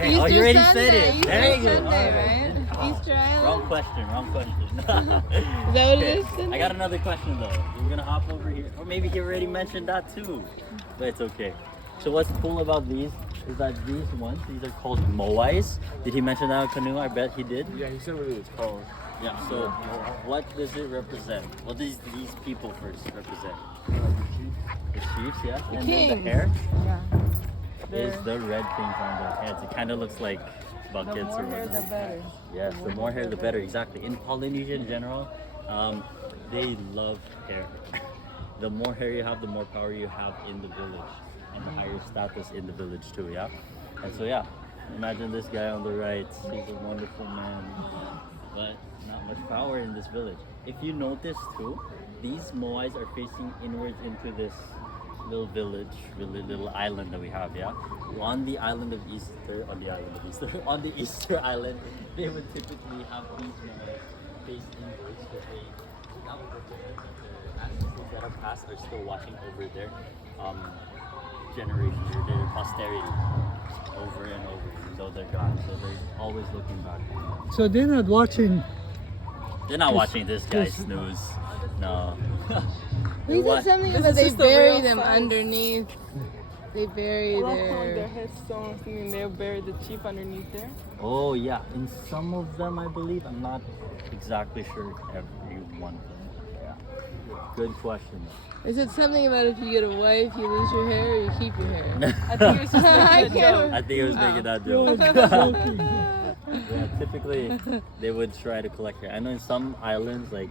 Hey, oh, Easter you already Sunday, said it. Easter There you go. Sunday, Alright. right? Oh, Easter Island? Wrong question. Is that what it is? I got another question though. We're gonna hop over here. Or maybe he already mentioned that too. But it's okay. So what's cool about these is that these are called moais. Did he mention that on canoe? I bet he did. Yeah, he said what it was called. Yeah, so what does it represent? What does these people first represent? The chiefs, yeah. And then the kings. hair Yeah. is the red things on their heads. It kind of looks like buckets or whatnot. better. Yes, the more hair, the better. Exactly. In Polynesia in general, they love hair. The more hair you have, the more power you have in the village, and the higher status in the village too. Yeah. And so yeah, imagine this guy on the right. He's a wonderful man, but not much power in this village. If you notice too, these moais are facing inwards into this little village, really little island that we have, yeah? On the island of Easter, on the Easter island, they would typically have these moais face inwards because the ancestors that have passed are still watching over their generations or their posterity over and over, even though they're gone. So they're always looking back. So they're not watching. They're not watching this guy snooze. No. We What? said something This about is they just the bury real them size. underneath. They bury Well, that's on their their... headstones, and they'll bury the chief underneath there. Oh yeah, in some of them I believe. I'm not exactly sure every one of them. Yeah. Good question. Is it something about if you get a wife, you lose your hair, or you keep your hair? I think it was just I making a can't- joke. I think it was making that joke. Yeah, typically they would try to collect hair. I know in some islands like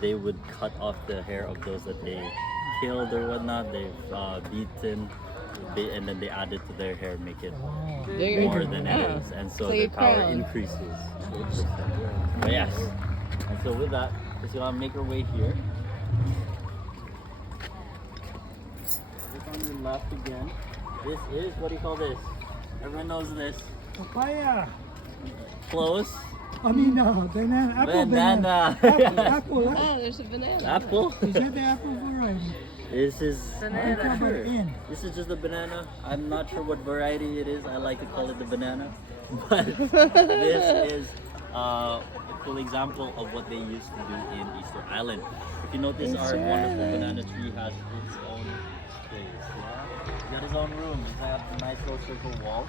they would cut off the hair of those that they killed or whatnot. They've beaten. And then they add it to their hair, make it Bigger. more than it Yeah. is, and so It's like their a power crown. increases. But yes, and so with that, let's gonna make our way here. Look on your left again. This is, what do you call this? Everyone knows this. Papaya. Close. I mean, banana. Apple Banana. Apple. Oh, there's a banana. Apple. Is that the apple variety? This is Banana. I'm not sure. In. This is just a banana. I'm not sure what variety it is. I like to call it the banana. But this is a cool example of what they used to do in Easter Island. If you notice, our wonderful banana tree has its own space. Yeah? It's got its own room. It's got a nice little circle wall.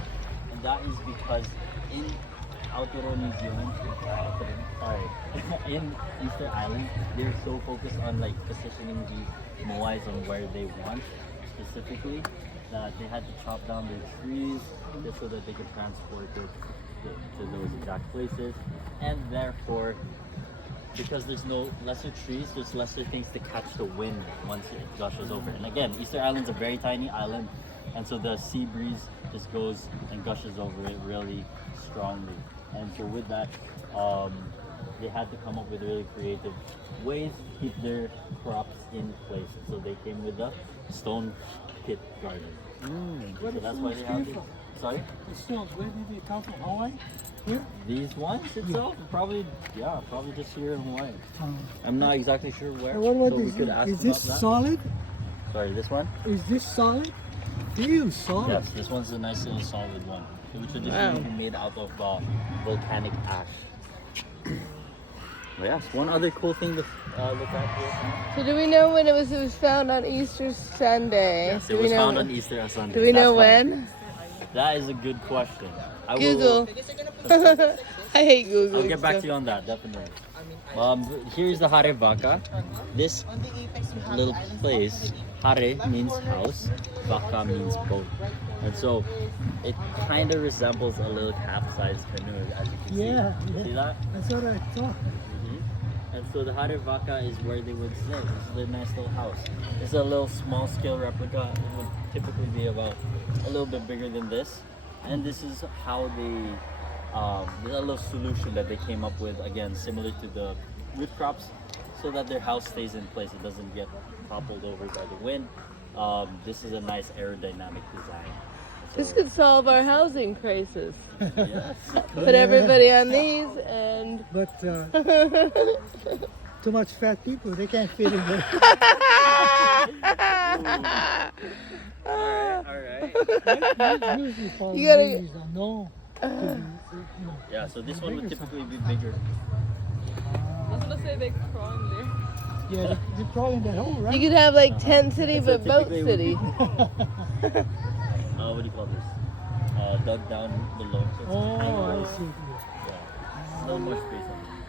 And that is because in Aotearoa, New Zealand, in Easter Island, they're so focused on like positioning these moais on where they want specifically that they had to chop down their trees just so that they could transport it to those exact places. And therefore, because there's no lesser trees, there's lesser things to catch the wind once it gushes over. And again, Easter Island's a very tiny island, and so the sea breeze just goes and gushes over it really strongly. And so with that, they had to come up with really creative ways to keep their crops in place. So they came with the stone pit garden. Where So the that's why stones they came have it. from? Sorry? The stones, where did they come from? Hawaii? Where? These ones itself? Probably just here in Hawaii. Um, I'm not exactly sure where. what so we is could it? ask Is this about that. solid? Sorry, this one? Is this solid? Feels solid. Yes, this one's a nice little solid one. It was traditionally made out of volcanic ash. Well, yes, one other cool thing to look at here. So do we know when it was found on Easter Sunday? Yes, Do it we was know- found on Easter Sunday. Do we know That's when? fine. That is a good question. I Google. Will, I hate Google. I'll get back to you on that, definitely. Here's the Hare Vaka. This little place, Hare means house, Vaka means boat. And so it kind of resembles a little capsized canoe, as you can Yeah, see. yeah. See that? That's what I thought. And so the Hare Vaka is where they would stay. This is their nice little house. It's a little small scale replica. It would typically be about a little bit bigger than this. And this is how they, there's a little solution that they came up with, again, similar to the root crops, so that their house stays in place. It doesn't get toppled over by the wind. This is a nice aerodynamic design. This So, could solve our housing crisis. yes. Put everybody on these and... But too much fat people, they can't fit in there. Alright. Usually You gotta- Polynesians are no. You know, Yeah, so this one would typically be bigger. I was gonna say they crawl in there. yeah, they crawl in that hole, right? You could have like tent city, And so but boat typically it would city. What do you call this? Dug down below. So it's Oh, hanging I low. see. Yeah. A little more space on it.